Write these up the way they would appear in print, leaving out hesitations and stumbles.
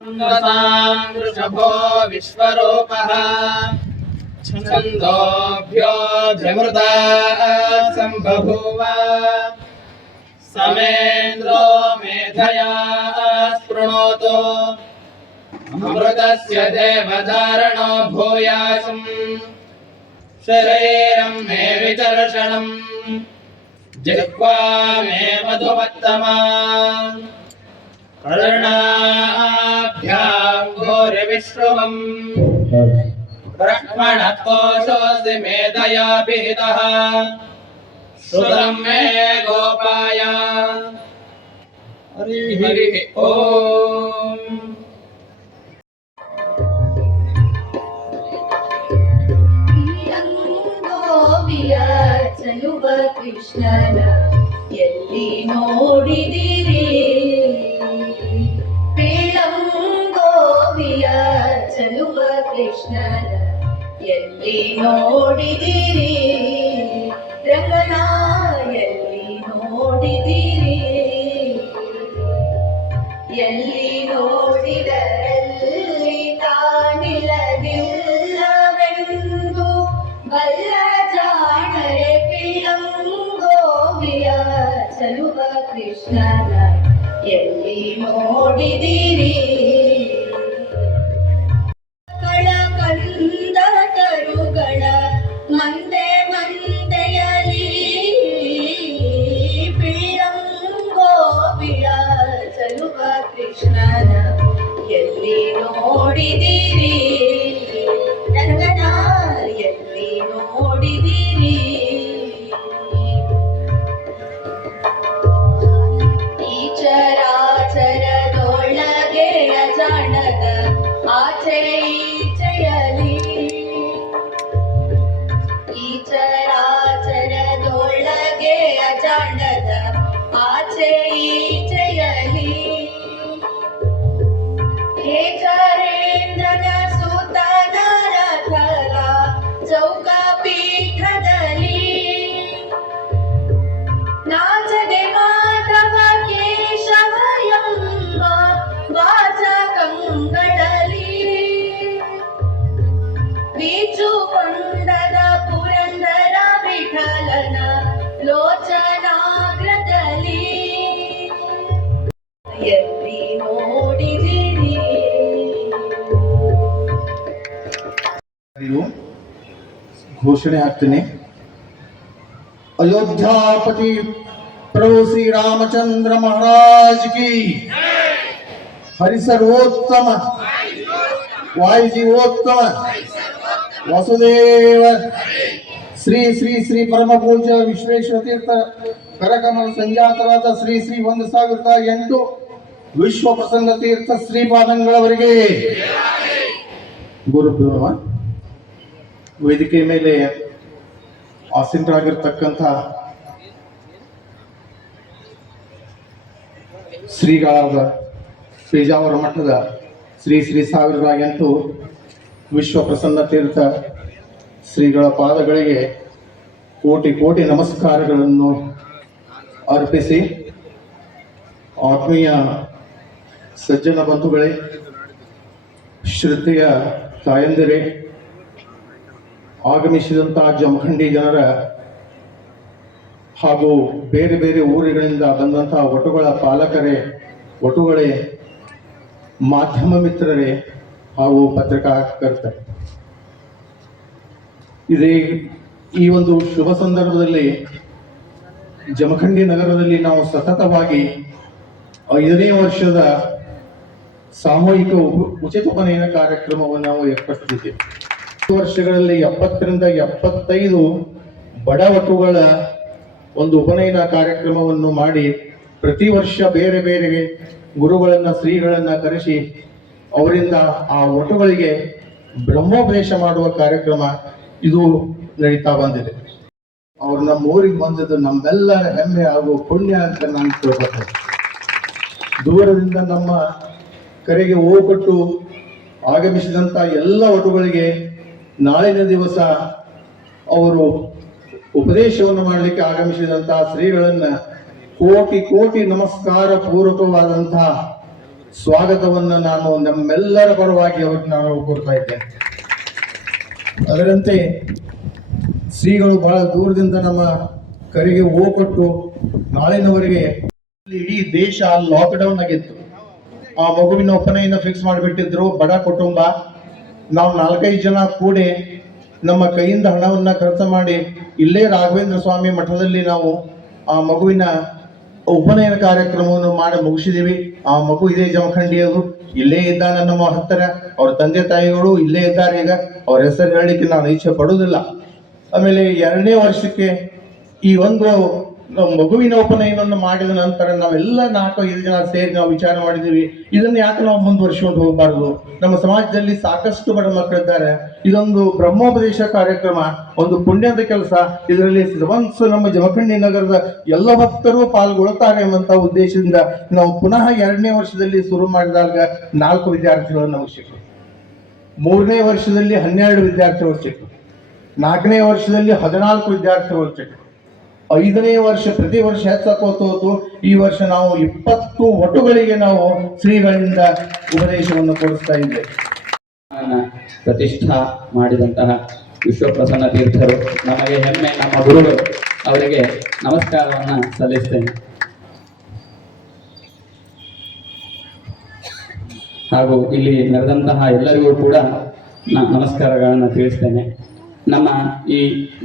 वृषभो विश्वरूपः छन्दोभ्योऽध्यमृता सम्बभूव समेन्द्रो मेधया स्पृणोतु अमृतस्य देवधारणो भूयासम् शरीरं मे विचर्षणम् जिह्वा मे मधुमत्तमा कर्णाभ्यां घोरविश्रुवम् ब्रह्मणः कोशोऽसि मेधया विहितः श्रुतं मे गोपाय हरिः ओम्। ಚಲುವ ಕೃಷ್ಣನ ಎಲ್ಲಿ ನೋಡಿದಿರಿ ಗೋವಿಯ ಚಲುವ ಕೃಷ್ಣನ ಎಲ್ಲಿ ನೋಡಿದಿರಿ ರಂಗನ ಎಲ್ಲಿ ನೋಡಿದಿರಿ ಎಲ್ಲಿ ನೋಡಿದರಲ್ಲಿ ತಾನಿಲ್ಲದಿಲ್ಲವೆಂದು ಬಲ್ಲ ಜಾಣರೆ ಗೋವಿಯ ಚಲುವ ಕೃಷ್ಣನ ಎಲ್ಲಿ ನೋಡಿದಿರಿ ಕಂದ ಕರುಗಳ ಮಂದೆ ಮಂದೆಯಲಿ ಗೋವಿಯ ಚಲುವ ಕೃಷ್ಣನ ಎಲ್ಲಿ ನೋಡಿದಿರಿ ರಂಗನ ಎಲ್ಲಿ ನೋಡಿದಿರಿ ಈ ಚರಾಚರದೊಳಗೆ ಅಜಾಣದ ಆಚೆ ಈಚೆಯಲಿ ಈ ಚರಾಚರದೊಳಗೆ ಅಜಾಣದ ಆಚೆ ಈಚೆಯಲಿ ಹೇ ಚರೇಂದ್ರನ ಸುತನ ರಥದ ಚೌಕ ಪೀಠದಲ್ಲಿ ನಾಚದೆ ಮಾಧವ ಕೇಶವ ಎಂಬ ವಾಚಕಂಗಳಲ್ಲಿ ಬೀಚುಕೊಂಡದ ಪುರಂದರ ವಿಠಲನ ಲೋಚನಾಗ್ರದಲ್ಲಿ ಎಲ್ಲಿ ನೋಡಿದಿರಿ घोषणे हाक्तೇನೆ अयोध्यापति प्रभु श्री रामचंद्र महाराज की हरि सर्वोत्तम वायु जीवोत्तम वसुदेव श्री श्री श्री परम पूज्य विश्वेश्वर तीर्थ करकमल ಸಂಜಾತರಾದ ಶ್ರೀ ಶ್ರೀ 1008 ವಿಶ್ವ ಪ್ರಸನ್ನ ತೀರ್ಥ ಶ್ರೀಪಾದಂಗಳವರಿಗೆ ಗುರುಪ್ರಭು ವೇದಿಕೆ ಮೇಲೆ ಆಸೀನರಾಗಿರ್ತಕ್ಕಂಥ ಶ್ರೀಗಳಾದ ಪೇಜಾವರ ಮಠದ ಶ್ರೀ ಶ್ರೀ 1008 ವಿಶ್ವ ಪ್ರಸನ್ನ ತೀರ್ಥ ಶ್ರೀಗಳ ಪಾದಗಳಿಗೆ ಕೋಟಿ ಕೋಟಿ ನಮಸ್ಕಾರಗಳನ್ನು ಅರ್ಪಿಸಿ, ಆತ್ಮೀಯ ಸಜ್ಜನ ಬಂಧುಗಳೇ, ಶ್ರದ್ಧೆಯ ತಾಯಂದಿರೇ, ಆಗಮಿಸಿದಂತಹ ಜಮಖಂಡಿ ಜನರ ಹಾಗೂ ಬೇರೆ ಬೇರೆ ಊರುಗಳಿಂದ ಬಂದಂತಹ ಒಟುಗಳ ಪಾಲಕರೇ, ಒಟುಗಳೇ, ಮಾಧ್ಯಮ ಮಿತ್ರರೇ ಹಾಗೂ ಪತ್ರಿಕಾಕರ್ತರೆ, ಇದೇ ಈ ಒಂದು ಶುಭ ಸಂದರ್ಭದಲ್ಲಿ ಜಮಖಂಡಿ ನಗರದಲ್ಲಿ ನಾವು ಸತತವಾಗಿ 5ನೇ ವರ್ಷದ ಸಾಮೂಹಿಕ ಉಚಿತ ಉಪನಯನ ಕಾರ್ಯಕ್ರಮವನ್ನು ನಾವು ಏರ್ಪಡಿಸಿದ್ದೇವೆ. ವರ್ಷಗಳಲ್ಲಿ 70 ರಿಂದ 75 ಬಡ ವಟುಗಳ ಒಂದು ಉಪನಯನ ಕಾರ್ಯಕ್ರಮವನ್ನು ಮಾಡಿ ಪ್ರತಿ ವರ್ಷ ಬೇರೆ ಬೇರೆ ಗುರುಗಳನ್ನ ಶ್ರೀಗಳನ್ನ ಕರೆಸಿ ಅವರಿಂದ ಆ ವಟುಗಳಿಗೆ ಬ್ರಹ್ಮೋಪದೇಶ ಮಾಡುವ ಕಾರ್ಯಕ್ರಮ ಇದು ನಡೀತಾ ಬಂದಿದೆ. ಅವ್ರು ನಮ್ಮ ಊರಿಗೆ ಬಂದದ್ದು ನಮ್ಮೆಲ್ಲರ ಹೆಮ್ಮೆ ಹಾಗೂ ಪುಣ್ಯ ಅಂತ ನಾನು ತಿಳ್ಕೊತೇನೆ. ದೂರದಿಂದ ನಮ್ಮ ಕರೆಗೆ ಹೋಗ್ಬಿಟ್ಟು ಆಗಮಿಸಿದಂತ ಎಲ್ಲ ವಟುಗಳಿಗೆ ನಾಳಿನ ದಿವಸ ಅವರು ಉಪದೇಶವನ್ನು ಮಾಡಲಿಕ್ಕೆ ಆಗಮಿಸಿದಂತಹ ಶ್ರೀಗಳನ್ನ ಕೋಟಿ ಕೋಟಿ ನಮಸ್ಕಾರ ಪೂರ್ವಕವಾದಂತಹ ಸ್ವಾಗತವನ್ನು ನಾನು ನಮ್ಮೆಲ್ಲರ ಪರವಾಗಿ ಅವ್ರಿಗೆ ನಾನು ಕೋರ್ತಾ ಇದ್ದೇನೆ. ಅದರಂತೆ ಶ್ರೀಗಳು ಬಹಳ ದೂರದಿಂದ ನಮ್ಮ ಕರೆಗೆ ಹೋಗ್ಕೊಟ್ಟು ನಾಳಿನವರೆಗೆ ಇಡೀ ದೇಶ ಲಾಕ್ಡೌನ್ ಆಗಿತ್ತು. ಆ ಮಗುವಿನ ಒಪ್ಪನೆಯನ್ನು ಫಿಕ್ಸ್ ಮಾಡಿಬಿಟ್ಟಿದ್ರು. ಬಡ ಕುಟುಂಬ, ನಾವು 4-5 ಜನ ಕೂಡಿ ನಮ್ಮ ಕೈಯಿಂದ ಹಣವನ್ನ ಖರ್ಚು ಮಾಡಿ ಇಲ್ಲೇ ರಾಘವೇಂದ್ರ ಸ್ವಾಮಿ ಮಠದಲ್ಲಿ ನಾವು ಆ ಮಗುವಿನ ಉಪನಯನ ಕಾರ್ಯಕ್ರಮವನ್ನು ಮಾಡಿ ಮುಗಿಸಿದೀವಿ. ಆ ಮಗು ಇದೇ ಜಮಖಂಡಿಯವರು, ಇಲ್ಲೇ ಇದ್ದಾನೆ ನಮ್ಮ ಹತ್ತಿರ. ಅವ್ರ ತಂದೆ ತಾಯಿಗಳು ಇಲ್ಲೇ ಇದ್ದಾರೆ. ಈಗ ಅವ್ರ ಹೆಸರು ಹೇಳಲಿಕ್ಕೆ ನಾನು ಇಚ್ಛೆ ಪಡುವುದಿಲ್ಲ. ಆಮೇಲೆ 2ನೇ ವರ್ಷಕ್ಕೆ ಈ ಒಂದು ಮಗುವಿನ ಉಪನಯನವನ್ನು ಮಾಡಿದ ನಂತರ ನಾವೆಲ್ಲ 4-5 ಜನ ಸೇರಿ ನಾವು ವಿಚಾರ ಮಾಡಿದೀವಿ, ಇದನ್ನು ಯಾಕೆ ನಾವು ಮುಂದುವರಿಸಿಕೊಂಡು ಹೋಗಬಾರ್ದು. ನಮ್ಮ ಸಮಾಜದಲ್ಲಿ ಸಾಕಷ್ಟು ಬಡ ಮಕ್ಕಳಿದ್ದಾರೆ. ಇದೊಂದು ಬ್ರಹ್ಮೋಪದೇಶ ಕಾರ್ಯಕ್ರಮ, ಒಂದು ಪುಣ್ಯದ ಕೆಲಸ. ಇದರಲ್ಲಿ ನಮ್ಮ ಜಮಖಂಡಿ ನಗರದ ಎಲ್ಲ ಭಕ್ತರು ಪಾಲ್ಗೊಳ್ಳುತ್ತಾರೆ ಎಂಬಂತ ಉದ್ದೇಶದಿಂದ ನಾವು ಪುನಃ 2ನೇ ವರ್ಷದಲ್ಲಿ ಶುರು ಮಾಡಿದಾಗ 4 ವಿದ್ಯಾರ್ಥಿಗಳು ನಮಗೆ ಸಿಕ್ಕರು. 3ನೇ ವರ್ಷದಲ್ಲಿ 12 ವಿದ್ಯಾರ್ಥಿಗಳು ಸಿಕ್ಕರು. 4ನೇ ವರ್ಷದಲ್ಲಿ 14 ವಿದ್ಯಾರ್ಥಿಗಳು ಸಿಕ್ಕರು. 5ನೇ ವರ್ಷ ಪ್ರತಿ ವರ್ಷ ಹೆಚ್ಚಾಕೋತು. ಈ ವರ್ಷ ನಾವು 20 ಒಟುಗಳಿಗೆ ನಾವು ಶ್ರೀಗಳಿಂದ ಉಪದೇಶವನ್ನು ಕೊಡಿಸ್ತಾ ಇದ್ದೇವೆ. ಪ್ರತಿಷ್ಠಾ ಮಾಡಿದಂತಹ ವಿಶ್ವಪ್ರಸನ್ನ ತೀರ್ಥರು ನಮಗೆ ಹೆಮ್ಮೆ, ನಮ್ಮ ಗುರುಗಳು, ಅವರಿಗೆ ನಮಸ್ಕಾರವನ್ನು ಸಲ್ಲಿಸ್ತೇನೆ. ಹಾಗೂ ಇಲ್ಲಿ ನಡೆದಂತಹ ಎಲ್ಲರಿಗೂ ಕೂಡ ನಮಸ್ಕಾರಗಳನ್ನು ತಿಳಿಸ್ತೇನೆ. ನಮ್ಮ ಈ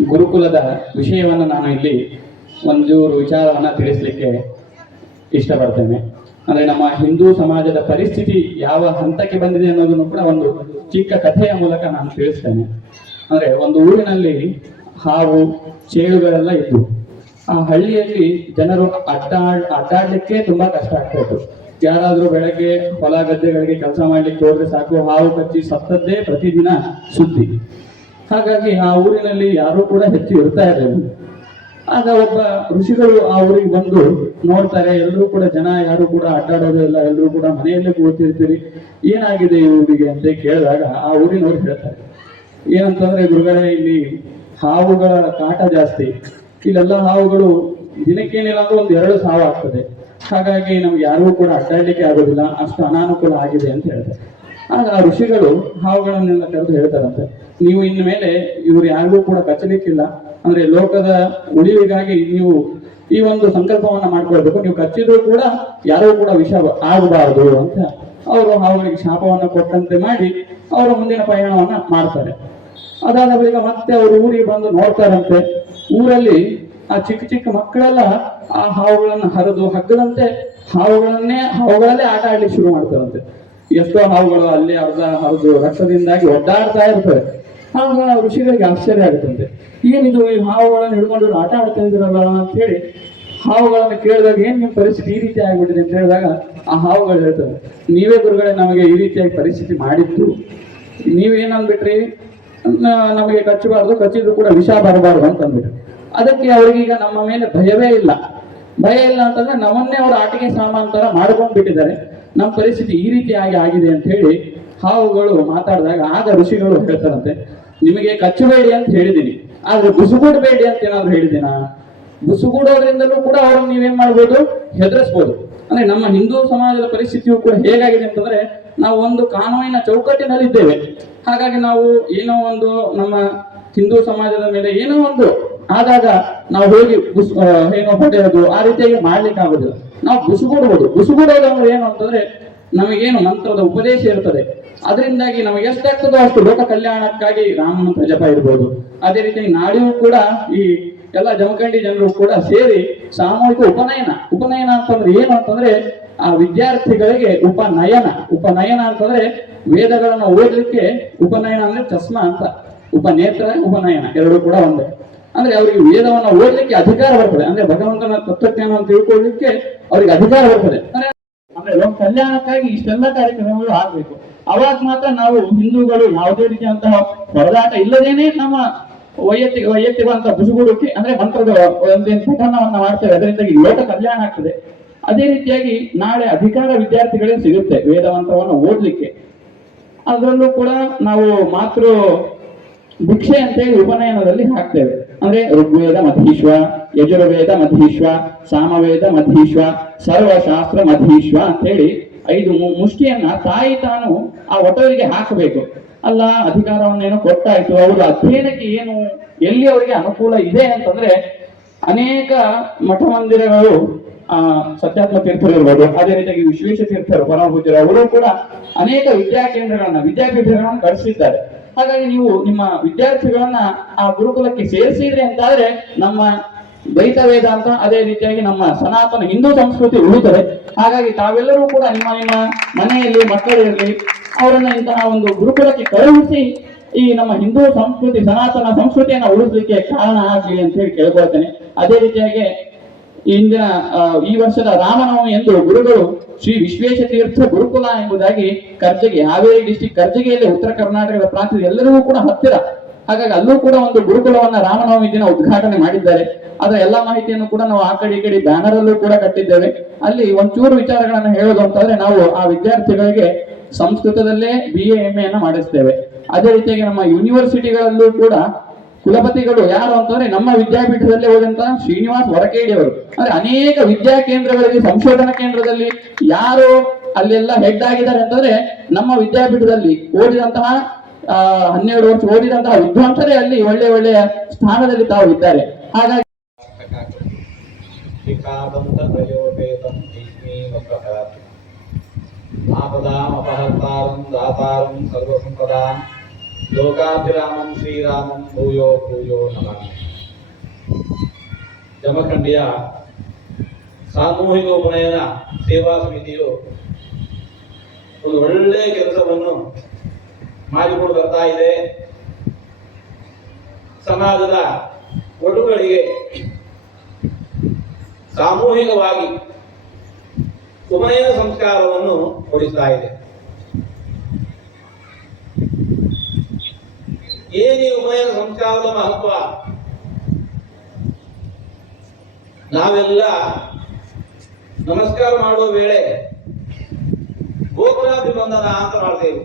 ಗುರುಕುಲದ ವಿಷಯವನ್ನು ನಾನು ಇಲ್ಲಿ ಒಂಚೂರು ವಿಚಾರವನ್ನು ತಿಳಿಸಲಿಕ್ಕೆ ಇಷ್ಟಪಡ್ತೇನೆ. ಅಂದರೆ ನಮ್ಮ ಹಿಂದೂ ಸಮಾಜದ ಪರಿಸ್ಥಿತಿ ಯಾವ ಹಂತಕ್ಕೆ ಬಂದಿದೆ ಅನ್ನೋದನ್ನು ಕೂಡ ಒಂದು ಚಿಕ್ಕ ಕಥೆಯ ಮೂಲಕ ನಾನು ತಿಳಿಸ್ತೇನೆ. ಅಂದರೆ ಒಂದು ಊರಿನಲ್ಲಿ ಹಾವು ಚೇಳುಗಳೆಲ್ಲ ಇದ್ದು, ಆ ಹಳ್ಳಿಯಲ್ಲಿ ಜನರು ಅಡ್ಡಾಡ್ಲಿಕ್ಕೆ ತುಂಬಾ ಕಷ್ಟ ಆಗ್ತಾ ಇತ್ತು. ಯಾರಾದ್ರೂ ಬೆಳಗ್ಗೆ ಹೊಲ ಗದ್ದೆಗಳಿಗೆ ಕೆಲಸ ಮಾಡ್ಲಿಕ್ಕೆ ಹೋದ್ರೆ ಸಾಕು, ಹಾವು ಕಚ್ಚಿ ಸತ್ತದ್ದೇ ಪ್ರತಿದಿನ ಸುದ್ದಿ. ಹಾಗಾಗಿ ಆ ಊರಿನಲ್ಲಿ ಯಾರೂ ಕೂಡ ಹೆಚ್ಚು ಇರ್ತಾ ಇರಲಿಲ್ಲ. ಆಗ ಒಬ್ಬ ಋಷಿಗಳು ಆ ಊರಿಗೆ ಬಂದು ನೋಡ್ತಾರೆ, ಎಲ್ಲರೂ ಕೂಡ ಜನ ಯಾರು ಕೂಡ ಅಡ್ಡಾಡೋದು ಇಲ್ಲ, ಎಲ್ಲರೂ ಕೂಡ ಮನೆಯಲ್ಲೇ ಕೂತಿರ್ತೀರಿ, ಏನಾಗಿದೆ ಈ ಊರಿಗೆ ಅಂತ ಕೇಳಿದಾಗ ಆ ಊರಿನವ್ರು ಹೇಳ್ತಾರೆ, ಏನಂತಂದ್ರೆ ಗುರುಗಳೇ, ಇಲ್ಲಿ ಹಾವುಗಳ ಕಾಟ ಜಾಸ್ತಿ, ಇಲ್ಲೆಲ್ಲ ಹಾವುಗಳು ದಿನಕ್ಕೇನಿಲ್ಲ ಅಂದ್ರೆ 1-2 ಸಾವು ಆಗ್ತದೆ. ಹಾಗಾಗಿ ನಮ್ಗೆ ಯಾರಿಗೂ ಕೂಡ ಅಡ್ಡಾಡ್ಲಿಕ್ಕೆ ಆಗೋದಿಲ್ಲ, ಅಷ್ಟು ಅನಾನುಕೂಲ ಆಗಿದೆ ಅಂತ ಹೇಳ್ತಾರೆ. ಆಗ ಆ ಋಷಿಗಳು ಹಾವುಗಳನ್ನೆಲ್ಲ ಕರೆದು ಹೇಳ್ತಾರಂತೆ, ನೀವು ಇನ್ನು ಮೇಲೆ ಇವ್ರು ಯಾರಿಗೂ ಕೂಡ ಕಚ್ಚಲಿಕ್ಕಿಲ್ಲ, ಅಂದ್ರೆ ಲೋಕದ ಉಳಿವಿಗಾಗಿ ನೀವು ಈ ಒಂದು ಸಂಕಲ್ಪವನ್ನ ಮಾಡ್ಕೊಳ್ಬೇಕು, ನೀವು ಕಚ್ಚಿದ್ರು ಕೂಡ ಯಾರೂ ಕೂಡ ವಿಷ ಆಗಬಾರದು ಅಂತ ಅವರು ಹಾವುಗಳಿಗೆ ಶಾಪವನ್ನ ಕೊಟ್ಟಂತೆ ಮಾಡಿ ಅವರ ಮುಂದಿನ ಪಯಣವನ್ನ ಮಾಡ್ತಾರೆ. ಅದಾದ ಬಳಿಕ ಮತ್ತೆ ಅವರು ಊರಿಗೆ ಬಂದು ನೋಡ್ತಾರಂತೆ, ಊರಲ್ಲಿ ಆ ಚಿಕ್ಕ ಚಿಕ್ಕ ಮಕ್ಕಳೆಲ್ಲ ಆ ಹಾವುಗಳನ್ನ ಹರಿದು ಹಗ್ಗದಂತೆ ಹಾವುಗಳಲ್ಲೇ ಆಟ ಆಡ್ಲಿಕ್ಕೆ ಶುರು ಮಾಡ್ತಾರಂತೆ. ಎಷ್ಟೋ ಹಾವುಗಳು ಅಲ್ಲಿ ಅರ್ಧ ಹರಿದು ರಕ್ತದಿಂದಾಗಿ ಒದ್ದಾಡ್ತಾ ಇರ್ತವೆ. ಆಗ ಋಷಿಗಳಿಗೆ ಆಶ್ಚರ್ಯ ಆಗುತ್ತಂತೆ, ಏನಿದು ಈ ಹಾವುಗಳನ್ನು ಹಿಡ್ಕೊಂಡು ಆಟ ಆಡ್ತಾ ಇದ್ರಲ್ಲ ಅಂತ ಹೇಳಿ ಹಾವುಗಳನ್ನು ಕೇಳಿದಾಗ, ಏನ್ ನಿಮ್ ಪರಿಸ್ಥಿತಿ ಈ ರೀತಿ ಆಗ್ಬಿಟ್ಟಿದೆ ಅಂತ ಹೇಳಿದಾಗ ಆ ಹಾವುಗಳು ಹೇಳ್ತವೆ, ನೀವೇ ಗುರುಗಳೇ ನಮಗೆ ಈ ರೀತಿಯಾಗಿ ಪರಿಸ್ಥಿತಿ ಮಾಡಿತ್ತು, ನೀವೇನಂದ್ಬಿಟ್ರಿ, ನಮಗೆ ಕಚ್ಚಬಾರ್ದು, ಕಚ್ಚಿದ್ರು ಕೂಡ ವಿಷ ಬರಬಾರ್ದು ಅಂತ ಅಂದ್ಬಿಟ್ರು. ಅದಕ್ಕೆ ಅವ್ರಿಗೀಗ ನಮ್ಮ ಮೇಲೆ ಭಯವೇ ಇಲ್ಲ. ಭಯ ಇಲ್ಲ ಅಂತಂದ್ರೆ ನಮ್ಮನ್ನೇ ಅವ್ರ ಆಟಿಕೆ ಸಾಮಾನ್ ತರ ಮಾಡ್ಕೊಂಡ್ಬಿಟ್ಟಿದ್ದಾರೆ, ನಮ್ಮ ಪರಿಸ್ಥಿತಿ ಈ ರೀತಿಯಾಗಿ ಆಗಿದೆ ಅಂತ ಹೇಳಿ ಹಾವುಗಳು ಮಾತಾಡಿದಾಗ ಆಗ ಋಷಿಗಳು ಹೇಳ್ತಾರಂತೆ, ನಿಮಗೆ ಕಚ್ಚಬೇಡಿ ಅಂತ ಹೇಳಿದೀನಿ, ಆದ್ರೆ ಬುಸುಗೂಡಬೇಡಿ ಅಂತ ಏನಾದ್ರು ಹೇಳಿದಿನ? ಬುಸುಗೂಡೋದ್ರಿಂದಲೂ ಕೂಡ ಅವ್ರನ್ನ ನೀವೇನ್ ಮಾಡ್ಬೋದು, ಹೆದರಿಸ್ಬೋದು. ಅಂದ್ರೆ ನಮ್ಮ ಹಿಂದೂ ಸಮಾಜದ ಪರಿಸ್ಥಿತಿಯು ಕೂಡ ಹೇಗಾಗಿದೆ ಅಂತಂದ್ರೆ, ನಾವು ಒಂದು ಕಾನೂನಿನ ಚೌಕಟ್ಟಿನಲ್ಲಿದ್ದೇವೆ. ಹಾಗಾಗಿ ನಾವು ಏನೋ ಒಂದು ನಮ್ಮ ಹಿಂದೂ ಸಮಾಜದ ಮೇಲೆ ಏನೋ ಒಂದು ಆದಾಗ ನಾವು ಹೋಗಿ ಏನೋ ಹೊಡೆಯೋದು ಆ ರೀತಿಯಾಗಿ ಮಾಡ್ಲಿಕ್ಕೆ ಆಗೋದಿಲ್ಲ. ನಾವು ಬುಸುಗೂಡಬಹುದು. ಬುಸುಗೂಡೋದು ಅಂದ್ರೆ ಏನು ಅಂತಂದ್ರೆ, ನಮಗೇನು ಮಂತ್ರದ ಉಪದೇಶ ಇರ್ತದೆ, ಅದರಿಂದಾಗಿ ನಮಗೆ ಎಷ್ಟಾಗ್ತದೋ ಅಷ್ಟು ಲೋಕ ಕಲ್ಯಾಣಕ್ಕಾಗಿ ರಾಮ ಮಂತ್ರ ಜಪ ಇರ್ಬೋದು. ಅದೇ ರೀತಿಯಾಗಿ ನಾಳೆಯೂ ಕೂಡ ಈ ಎಲ್ಲ ಜಮಖಂಡಿ ಜನರು ಕೂಡ ಸೇರಿ ಸಾಮೂಹಿಕ ಉಪನಯನ ಅಂತಂದ್ರೆ ಏನು ಅಂತಂದ್ರೆ, ಆ ವಿದ್ಯಾರ್ಥಿಗಳಿಗೆ ಉಪನಯನ ಅಂತಂದ್ರೆ ವೇದಗಳನ್ನ ಓದಲಿಕ್ಕೆ ಉಪನಯನ ಅಂದ್ರೆ ಚಸ್ಮಾ ಅಂತ, ಉಪನೇತ್ರ ಉಪನಯನ ಎರಡೂ ಕೂಡ ಒಂದೇ. ಅಂದ್ರೆ ಅವರಿಗೆ ವೇದವನ್ನ ಓದಲಿಕ್ಕೆ ಅಧಿಕಾರ ಬರ್ತದೆ, ಅಂದ್ರೆ ಭಗವಂತನ ತತ್ವಜ್ಞಾನವನ್ನು ತಿಳ್ಕೊಳ್ಳಿಕ್ಕೆ ಅವ್ರಿಗೆ ಅಧಿಕಾರ ಬರ್ತದೆ. ಅಂದ್ರೆ ಲೋಕ ಕಲ್ಯಾಣಕ್ಕಾಗಿ ಇಷ್ಟೆಲ್ಲ ಕಾರ್ಯಕ್ರಮಗಳು ಆಗ್ಬೇಕು. ಅವಾಗ ಮಾತ್ರ ನಾವು ಹಿಂದೂಗಳು ಯಾವುದೇ ರೀತಿಯಂತಹ ಹೊರದಾಟ ಇಲ್ಲದೇನೆ ನಮ್ಮ ವೈಯಕ್ತಿಕವಂತ ಬುಸುಗುಡುಕೆ ಅಂದ್ರೆ ಮಂತ್ರದ ಒಂದೇನು ಪಠಣವನ್ನ ಮಾಡ್ತೇವೆ, ಅದರಿಂದಾಗಿ ಲೋಕ ಕಲ್ಯಾಣ ಆಗ್ತದೆ. ಅದೇ ರೀತಿಯಾಗಿ ನಾಳೆ ಅಧಿಕಾರ ವಿದ್ಯಾರ್ಥಿಗಳೇ ಸಿಗುತ್ತೆ ವೇದವಂತವನ್ನು ಓದ್ಲಿಕ್ಕೆ. ಅದರಲ್ಲೂ ಕೂಡ ನಾವು ಮಾತೃ ಭಿಕ್ಷೆ ಅಂತೇಳಿ ಉಪನಯನದಲ್ಲಿ ಹಾಕ್ತೇವೆ. ಅಂದ್ರೆ ಋಗ್ವೇದ ಮಧೀಶ್ವ, ಯಜುರ್ವೇದ ಮಧೀಶ್ವ, ಸಾಮವೇದ ಮಧೀಶ್ವ, ಸರ್ವಶಾಸ್ತ್ರ ಮಧೀಶ್ವ ಅಂತ ಹೇಳಿ 5 ಮುಷ್ಟಿಯನ್ನ ತಾಯಿ ತಾನು ಆ ಒಟವರಿಗೆ ಹಾಕಬೇಕು. ಅಲ್ಲ, ಅಧಿಕಾರವನ್ನೇನೋ ಕೊಟ್ಟಾಯ್ತು, ಅವರು ಅಧ್ಯಯನಕ್ಕೆ ಏನು ಎಲ್ಲಿ ಅವರಿಗೆ ಅನುಕೂಲ ಇದೆ ಅಂತಂದ್ರೆ ಅನೇಕ ಮಠ ಮಂದಿರಗಳು ಸತ್ಯಾತ್ಮ ತೀರ್ಥರು ಇರ್ಬೋದು, ಅದೇ ರೀತಿಯಾಗಿ ವಿಶ್ವೇಶ ತೀರ್ಥರು ಪರಮ ಪೂಜ್ಯರು ಅವರು ಕೂಡ ಅನೇಕ ವಿದ್ಯಾಪೀಠಗಳನ್ನು ಕಳಿಸಿದ್ದಾರೆ. ಹಾಗಾಗಿ ನೀವು ನಿಮ್ಮ ವಿದ್ಯಾರ್ಥಿಗಳನ್ನ ಆ ಗುರುಕುಲಕ್ಕೆ ಸೇರಿಸಿದ್ರಿ ಅಂತಾದ್ರೆ ನಮ್ಮ ದ್ವೈತ ವೇದಾಂತ ಅದೇ ರೀತಿಯಾಗಿ ನಮ್ಮ ಸನಾತನ ಹಿಂದೂ ಸಂಸ್ಕೃತಿ ಉಳಿತದೆ. ಹಾಗಾಗಿ ತಾವೆಲ್ಲರೂ ಕೂಡ ನಿಮ್ಮ ನಿಮ್ಮ ಮನೆಯಲ್ಲಿ ಮಕ್ಕಳಿರಲಿ ಅವರನ್ನ ಇಂತಹ ಒಂದು ಗುರುಕುಲಕ್ಕೆ ಕಳುಹಿಸಿ ಈ ನಮ್ಮ ಹಿಂದೂ ಸಂಸ್ಕೃತಿ ಸನಾತನ ಸಂಸ್ಕೃತಿಯನ್ನ ಉಳಿಸ್ಲಿಕ್ಕೆ ಕಾರಣ ಆಗಲಿ ಅಂತ ಹೇಳಿ ಕೇಳ್ಕೊಳ್ತೇನೆ. ಅದೇ ರೀತಿಯಾಗಿ ಇಂದಿನ ಈ ವರ್ಷದ ರಾಮನವಮಿ ಎಂದು ಗುರುಗಳು ಶ್ರೀ ವಿಶ್ವೇಶ ತೀರ್ಥ ಗುರುಕುಲ ಎಂಬುದಾಗಿ ಕರ್ಜಗಿ, ಹಾವೇರಿ ಡಿಸ್ಟಿಕ್ ಕರ್ಜಗಿಯಲ್ಲಿ ಉತ್ತರ ಕರ್ನಾಟಕದ ಪ್ರಾಂತ್ಯದ ಎಲ್ಲರಿಗೂ ಕೂಡ ಹತ್ತಿರ. ಹಾಗಾಗಿ ಅಲ್ಲೂ ಕೂಡ ಒಂದು ಗುರುಕುಲವನ್ನ ರಾಮನವಮಿ ದಿನ ಉದ್ಘಾಟನೆ ಮಾಡಿದ್ದಾರೆ. ಅದರ ಎಲ್ಲಾ ಮಾಹಿತಿಯನ್ನು ಕೂಡ ನಾವು ಆ ಕಡೆ ಈ ಕಡೆ ಬ್ಯಾನರ್ ಅಲ್ಲೂ ಕೂಡ ಕಟ್ಟಿದ್ದೇವೆ. ಅಲ್ಲಿ ಒಂಚೂರು ವಿಚಾರಗಳನ್ನ ಹೇಳೋದು ಅಂತಂದ್ರೆ ನಾವು ಆ ವಿದ್ಯಾರ್ಥಿಗಳಿಗೆ ಸಂಸ್ಕೃತದಲ್ಲೇ BA MA ಅನ್ನ ಮಾಡಿಸ್ತೇವೆ. ಅದೇ ರೀತಿಯಾಗಿ ನಮ್ಮ ಯೂನಿವರ್ಸಿಟಿಗಳಲ್ಲೂ ಕೂಡ ಕುಲಪತಿಗಳು ಯಾರು ಅಂತಂದ್ರೆ ನಮ್ಮ ವಿದ್ಯಾಪೀಠದಲ್ಲಿ ಹೋದಂತ ಶ್ರೀನಿವಾಸ್ ಹೊರಕೇಡಿ ಅವರು. ಅಂದ್ರೆ ಅನೇಕ ವಿದ್ಯಾ ಕೇಂದ್ರಗಳಲ್ಲಿ ಸಂಶೋಧನಾ ಕೇಂದ್ರದಲ್ಲಿ ಯಾರು ಅಲ್ಲೆಲ್ಲ ಹೆಡ್ ಆಗಿದ್ದಾರೆ ಅಂತಂದ್ರೆ ನಮ್ಮ ವಿದ್ಯಾಪೀಠದಲ್ಲಿ ಓದಿದಂತಹ 12 ವರ್ಷ ಓದಿದಂತಹ ವಿದ್ವಾಂಸರೇ ಅಲ್ಲಿ ಒಳ್ಳೆಯ ಸ್ಥಾನದಲ್ಲಿ ತಾವು ಇದ್ದಾರೆ. ಹಾಗಾಗಿ ಲೋಕಾಭಿರಾಮಂ ಶ್ರೀರಾಮಂ ಭೂಯೋ ಭೂಯೋ ನಮಾಮಿ. ಜಮಖಂಡಿಯ ಸಾಮೂಹಿಕ ಉಪನಯನ ಸೇವಾ ಸಮಿತಿಯು ಒಂದು ಒಳ್ಳೆಯ ಕೆಲಸವನ್ನು ಮಾಡಿಕೊಂಡು ಬರ್ತಾ ಇದೆ. ಸಮಾಜದ ಒಟುಗಳಿಗೆ ಸಾಮೂಹಿಕವಾಗಿ ಉಪನಯನ ಸಂಸ್ಕಾರವನ್ನು ಕೊಡಿಸ್ತಾ ಇದೆ. ಏನಿ ಉಪನಯನ ಸಂಸ್ಕಾರದ ಮಹತ್ವ ನಾವೆಲ್ಲ ನಮಸ್ಕಾರ ಮಾಡುವ ವೇಳೆ ಗೋತ್ರಾಭಿವಂದನ ಅಂತ ಮಾಡ್ತೇವೆ.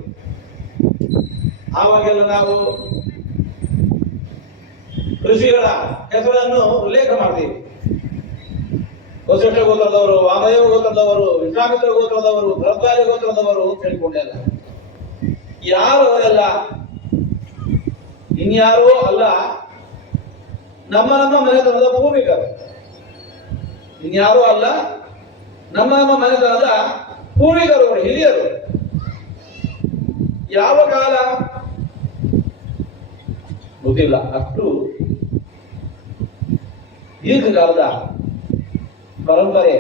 ಆವಾಗೆಲ್ಲ ನಾವು ಋಷಿಗಳ ಹೆಸರನ್ನು ಉಲ್ಲೇಖ ಮಾಡ್ತೀವಿ. ವಸಿಷ್ಠ ಗೋತ್ರದವರು, ವಾಮದೇವ ಗೋತ್ರದವರು, ವಿಶ್ವಾಮಿತ್ರ ಗೋತ್ರದವರು, ಭರದ್ವಾಜ ಗೋತ್ರದವರು ಅಂತ ಹೇಳಿಕೊಂಡೆಲ್ಲ. ಯಾರು ಅವರೆಲ್ಲ? ಇನ್ಯಾರೂ ಅಲ್ಲ, ನಮ್ಮ ಮನೆತನದ ಪೂರ್ವಿಕರು. ಇನ್ಯಾರೂ ಅಲ್ಲ, ನಮ್ಮ ಮನೆತನದ ಪೂರ್ವಿಕರು, ಹಿರಿಯರು. ಯಾವ ಕಾಲ ಗೊತ್ತಿಲ್ಲ, ಅಷ್ಟು ದೀರ್ಘಕಾಲದ ಪರಂಪರೆ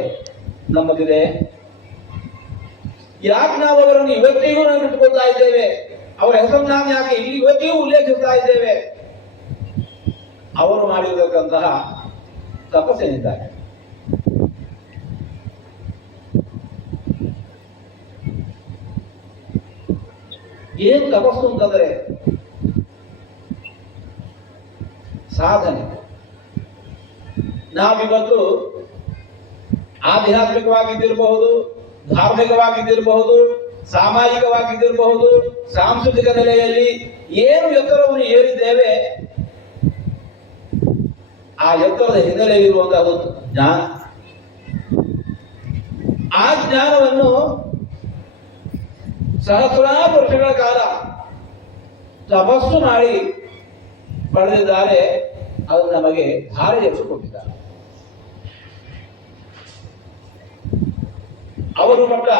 ನಮ್ಮದಿದೆ. ಯಾಕೆ ನಾವು ಅವರನ್ನು ಇವತ್ತಿಗೂ ನೆನಪಿಟ್ಕೊಳ್ತಾ ಇದ್ದೇವೆ? ಅವರ ಹೆಸರನ್ನು ನಾವು ಯಾಕೆ ಇಲ್ಲಿ ಇವತ್ತಿಗೂ ಉಲ್ಲೇಖಿಸ್ತಾ ಇದ್ದೇವೆ? ಅವರು ಮಾಡಿರತಕ್ಕಂತಹ ತಪಸ್ಸೇನಿದ್ದಾರೆ. ಏನು ತಪಸ್ಸು ಅಂತಂದ್ರೆ ಸಾಧನೆ. ನಾವಿವತ್ತು ಆಧ್ಯಾತ್ಮಿಕವಾಗಿದ್ದಿರಬಹುದು, ಧಾರ್ಮಿಕವಾಗಿದ್ದಿರಬಹುದು, ಸಾಮಾಜಿಕವಾಗಿದ್ದಿರಬಹುದು, ಸಾಂಸ್ಕೃತಿಕ ನೆಲೆಯಲ್ಲಿ ಏನು ಎತ್ತರವನ್ನು ಏರಿದ್ದೇವೆ, ಆ ಎತ್ತರದ ಹಿನ್ನೆಲೆ ಇರುವಂತಹ ಒಂದು ಜ್ಞಾನ. ಆ ಜ್ಞಾನವನ್ನು ಸಹಸ್ರಾರು ವರ್ಷಗಳ ಕಾಲ ತಪಸ್ಸು ಮಾಡಿ ಪಡೆದಿದ್ದಾರೆ. ಅದು ನಮಗೆ ಧಾರೆ ಎರಿಸಿಕೊಟ್ಟಿದ್ದಾರೆ. ಅವರು ಪಟ್ಟ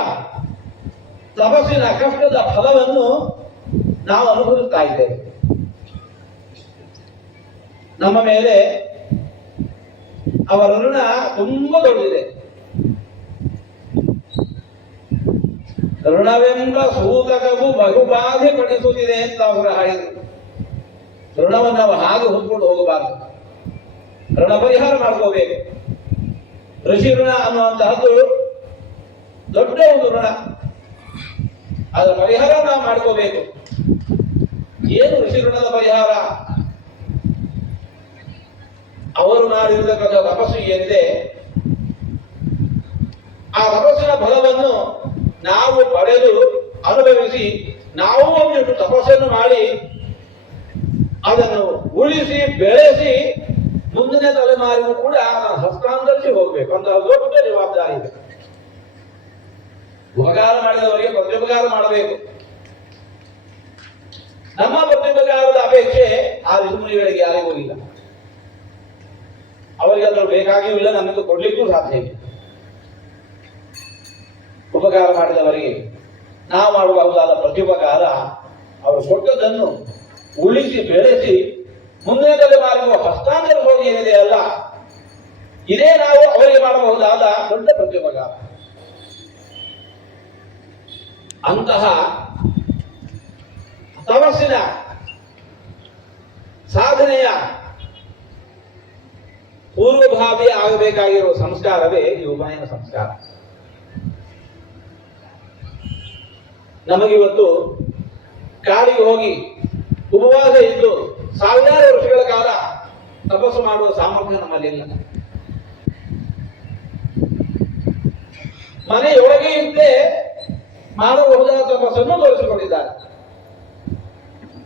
ತಪಸ್ಸಿನ ಕಷ್ಟದ ಫಲವನ್ನು ನಾವು ಅನುಭವಿಸ್ತಾ ಇದ್ದೇವೆ. ನಮ್ಮ ಮೇಲೆ ಅವರ ಋಣ ತುಂಬಾ ದೊಡ್ಡದಿದೆ. ಋಣವೆಂಬ ಸೂತಕವು ಬಹುಬಾಧೆ ಪಡಿಸುತ್ತಿದೆ ಅಂತ ಅವರು ಹೇಳಿದರು. ಋಣವನ್ನು ನಾವು ಹಾಗೆ ಹೊಂದ್ಕೊಂಡು ಹೋಗಬಾರದು, ಋಣ ಪರಿಹಾರ ಮಾಡ್ಕೋಬೇಕು. ಋಷಿ ಋಣ ಅನ್ನುವಂತಹದ್ದು ದೊಡ್ಡ ಒಂದು ಋಣ. ಅದರ ಪರಿಹಾರ ನಾವು ಮಾಡ್ಕೋಬೇಕು. ಏನು ಋಷಿ ಋಣದ ಪರಿಹಾರ? ಅವರು ಮಾಡಿರತಕ್ಕಂಥ ತಪಸ್ಸು ಏನಿದೆ, ಆ ತಪಸ್ಸಿನ ಫಲವನ್ನು ನಾವು ಪಡೆದು ಅನುಭವಿಸಿ, ನಾವು ಒಂದಿಷ್ಟು ತಪಸ್ಸನ್ನು ಮಾಡಿ ಅದನ್ನು ಉಳಿಸಿ ಬೆಳೆಸಿ ಮುಂದಿನ ತಲೆಮಾರಿಗೂ ಕೂಡ ಹಸ್ತಾಂತರಿಸಿ ಹೋಗ್ಬೇಕು ಅಂತ ದೊಡ್ಡ ಜವಾಬ್ದಾರಿ ಇದೆ. ಉಪಕಾರ ಮಾಡಿದವರಿಗೆ ಪ್ರತ್ಯುಪಕಾರ ಮಾಡಬೇಕು. ನಮ್ಮ ಪ್ರತ್ಯುಪಕಾರದ ಅಪೇಕ್ಷೆ ಆ ಋಷಿಮುನಿಗಳಿಗೆ ಯಾರಿಗೂ ಇಲ್ಲ. ಅವರಿಗೆ ಅದ್ರ ಬೇಕಾಗಿಯೂ ಇಲ್ಲ, ನಮಗೆ ಕೊಡ್ಲಿಕ್ಕೂ ಸಾಧ್ಯ ಇಲ್ಲ. ಉಪಕಾರ ಮಾಡಿದವರಿಗೆ ನಾವು ಮಾಡಬಹುದಾದ ಪ್ರತ್ಯುಪಕಾರ ಅವರು ಕೊಟ್ಟದ್ದನ್ನು ಉಳಿಸಿ ಬೆಳೆಸಿ ಮುಂದಿನ ತಲೆಮಾರಿಗೂ ಹಸ್ತಾಂತರಿಸುವುದು ಏನಿದೆ ಅಲ್ಲ, ಇದೇ ನಾವು ಅವರಿಗೆ ಮಾಡಬಹುದಾದ ದೊಡ್ಡ ಪ್ರತ್ಯುಪಕಾರ. ಅಂತಹ ತಪಸ್ಸಿನ ಸಾಧನೆಯ ಪೂರ್ವಭಾವಿ ಆಗಬೇಕಾಗಿರುವ ಸಂಸ್ಕಾರವೇ ಈ ಉಪನಯನ ಸಂಸ್ಕಾರ. ನಮಗಿವತ್ತು ಕಾಡಿಗೆ ಹೋಗಿ ಉಪವಾಸ ಇದ್ದು ಸಾವಿರಾರು ವರ್ಷಗಳ ಕಾಲ ತಪಸ್ಸು ಮಾಡುವ ಸಾಮರ್ಥ್ಯ ನಮ್ಮಲ್ಲಿಲ್ಲ. ಮನೆಯೊಳಗೆ ಇದ್ದೇ ಮಾಡಬಹುದಾದ ತಪಸ್ಸನ್ನು ತೋರಿಸಿಕೊಂಡಿದ್ದಾರೆ.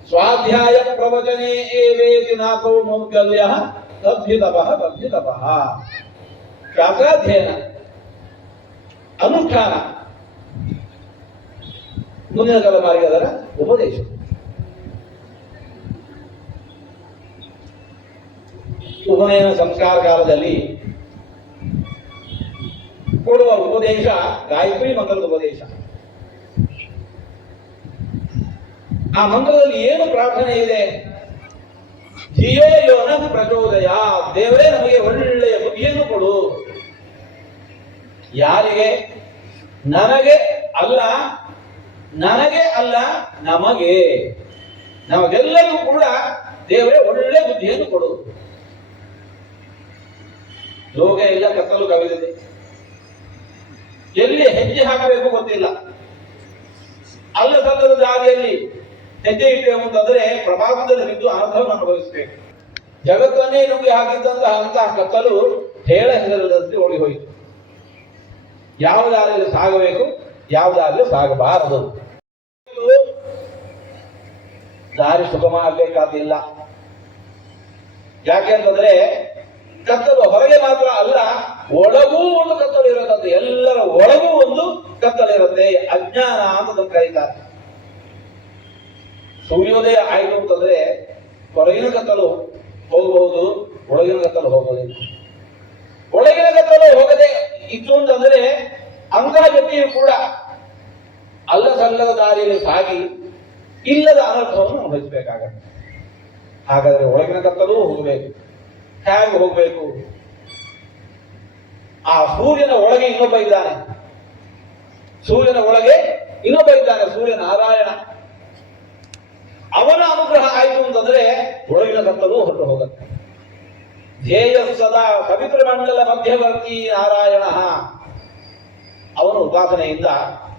ಸ್ವಾಧ್ಯಾಯ ಪ್ರವಚನೆ ಏವೇತಿ ನಾಥೋ ಮೌಲ್ಯ ತದ್ಭಿತಪ ಶಾಸ್ತ್ರಾಧ್ಯಯನ ಅನುಷ್ಠಾನ ಮುಂದಿನ ತಲೆಮಾರಿಗೆ ಅದರ ಉಪದೇಶ. ಉಪನಯನ ಸಂಸ್ಕಾರ ಕಾಲದಲ್ಲಿ ಕೊಡುವ ಉಪದೇಶ ಗಾಯತ್ರಿ ಮಂತ್ರದ ಉಪದೇಶ. ಆ ಮಂತ್ರದಲ್ಲಿ ಏನು ಪ್ರಾರ್ಥನೆ ಇದೆ? ಧಿಯೋ ಯೋನ ಪ್ರಚೋದಯ, ದೇವರೇ ನಮಗೆ ಒಳ್ಳೆಯ ಬುದ್ಧಿಯನ್ನು ಕೊಡು. ಯಾರಿಗೆ? ನನಗೆ ಅಲ್ಲ, ನಮಗೆ, ನಮಗೆಲ್ಲರಿಗೂ ಕೂಡ ದೇವರೇ ಒಳ್ಳೆ ಬುದ್ಧಿಯನ್ನು ಕೊಡು. ಲೋಕ ಎಲ್ಲ ಕತ್ತಲು ಕವಿದಿದೆ, ಎಲ್ಲಿ ಹೆಜ್ಜೆ ಹಾಕಬೇಕು ಗೊತ್ತಿಲ್ಲ. ಅಲ್ಲ ಸಲ್ಲದ ದಾರಿಯಲ್ಲಿ ಹೆಜ್ಜೆ ಇಟ್ಟೇವು ಅಂತಂದ್ರೆ ಪ್ರಭಾವದಲ್ಲಿ ಬಿದ್ದು ಅನರ್ಥವನ್ನು ಅನುಭವಿಸಬೇಕು. ಜಗತ್ತನ್ನೇ ನುಗ್ಗಿ ಹಾಕಿದ್ದಂತಹ ಕತ್ತಲು ಹೇಳ ಹೆಸರಿಲ್ಲದಂತೆ ಓಡಿ ಹೋಯಿತು. ಯಾವ ದಾರಿಯಲ್ಲಿ ಸಾಗಬೇಕು, ಯಾವ ದಾರಿಯಲ್ಲಿ ಸಾಗಬಾರದು. ದಾರಿ ಸುಗಮ ಆಗಬೇಕಾದಿಲ್ಲ. ಯಾಕೆಂತಂದ್ರೆ ಕತ್ತಲು ಹೊರಗೆ ಮಾತ್ರ ಅಲ್ಲ, ಒಳಗೂ ಒಂದು ಕತ್ತಲು ಇರತ್ತಂತೆ. ಎಲ್ಲರ ಒಳಗೂ ಒಂದು ಕತ್ತಲಿರುತ್ತೆ, ಅಜ್ಞಾನ ಅಂತ ಕರೀತಾರೆ. ಸೂರ್ಯೋದಯ ಆಯಿತು ಅಂತಂದ್ರೆ ಹೊರಗಿನ ಕತ್ತಲು ಹೋಗಬಹುದು, ಒಳಗಿನ ಕತ್ತಲು ಹೋಗೋದಿಲ್ಲ. ಒಳಗಿನ ಕತ್ತಲು ಹೋಗದೆ ಇತ್ತು ಅಂತಂದ್ರೆ ಅಂತಹ ವ್ಯಕ್ತಿಯು ಕೂಡ ಅಲ್ಲ ಸಲ್ಲದ ದಾರಿಯಲ್ಲಿ ಸಾಗಿ ಇಲ್ಲದ ಅನರ್ಥವನ್ನು ಅನುಭವಿಸಬೇಕಾಗತ್ತೆ. ಹಾಗಾದ್ರೆ ಒಳಗಿನ ಕತ್ತಲೂ ಹೋಗಬೇಕು. ಹೇಗೆ ಹೋಗ್ಬೇಕು? ಆ ಸೂರ್ಯನ ಒಳಗೆ ಇನ್ನೊಬ್ಬ ಇದ್ದಾನೆ, ಸೂರ್ಯ ನಾರಾಯಣ. ಅವನ ಅನುಗ್ರಹ ಆಯಿತು ಅಂತಂದ್ರೆ ಒಳಗಿನ ಕತ್ತಲು ಹೊರಟು ಹೋಗುತ್ತೆ. ಧ್ಯೇಯ ಸದಾ ಪವಿತ್ರ ಮಂಡಲ ಮಧ್ಯವರ್ತಿ ನಾರಾಯಣ. ಅವನ ಉಪಾಸನೆಯಿಂದ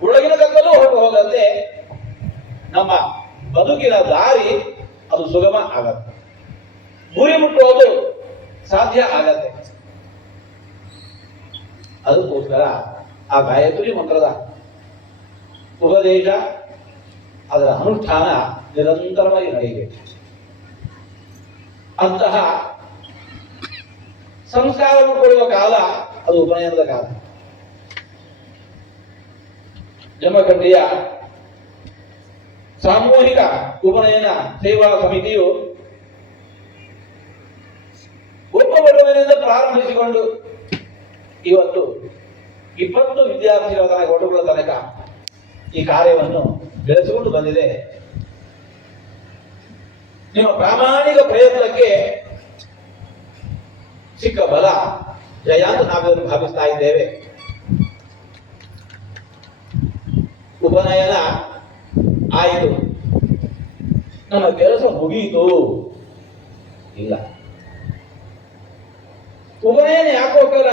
ಒಳಗಿನ ಕತ್ತಲು ಹೊರಟು ಹೋಗಂತೆ ನಮ್ಮ ಬದುಕಿನ ದಾರಿ ಅದು ಸುಗಮ ಆಗತ್ತೆ, ಗುರಿ ಮುಟ್ಟುವುದು ಸಾಧ್ಯ ಆಗತ್ತೆ. ಅದಕ್ಕೋಸ್ಕರ ಆ ಗಾಯತ್ರಿ ಮಂತ್ರದ ಉಪದೇಶ, ಅದರ ಅನುಷ್ಠಾನ ನಿರಂತರವಾಗಿ ನಡೆಯಬೇಕು. ಅಂತಹ ಸಂಸ್ಕಾರವನ್ನು ಕೊಡುವ ಕಾಲ ಅದು ಉಪನಯನದ ಕಾಲ. ಜಮಖಂಡಿಯ ಸಾಮೂಹಿಕ ಉಪನಯನ ಸೇವಾ ಸಮಿತಿಯು ಒಬ್ಬ ಬಡವನಿಂದ ಪ್ರಾರಂಭಿಸಿಕೊಂಡು ಇವತ್ತು 20 ವಿದ್ಯಾರ್ಥಿಗಳ ತನಕ, ಒಟುಗಳ ತನಕ ಈ ಕಾರ್ಯವನ್ನು ಬೆಳೆಸಿಕೊಂಡು ಬಂದಿದೆ. ನಿಮ್ಮ ಪ್ರಾಮಾಣಿಕ ಪ್ರಯತ್ನಕ್ಕೆ ಸಿಕ್ಕ ಬಲ ಜಯ ಅಂತ ನಾವೆಲ್ಲರೂ ಭಾವಿಸ್ತಾ ಇದ್ದೇವೆ. ಉಪನಯನ ಆಯಿತು, ನಮ್ಮ ಕೆಲಸ ಮುಗಿಯಿತು ಇಲ್ಲ. ಉಪನಯನ ಯಾಕೋಸ್ಕರ?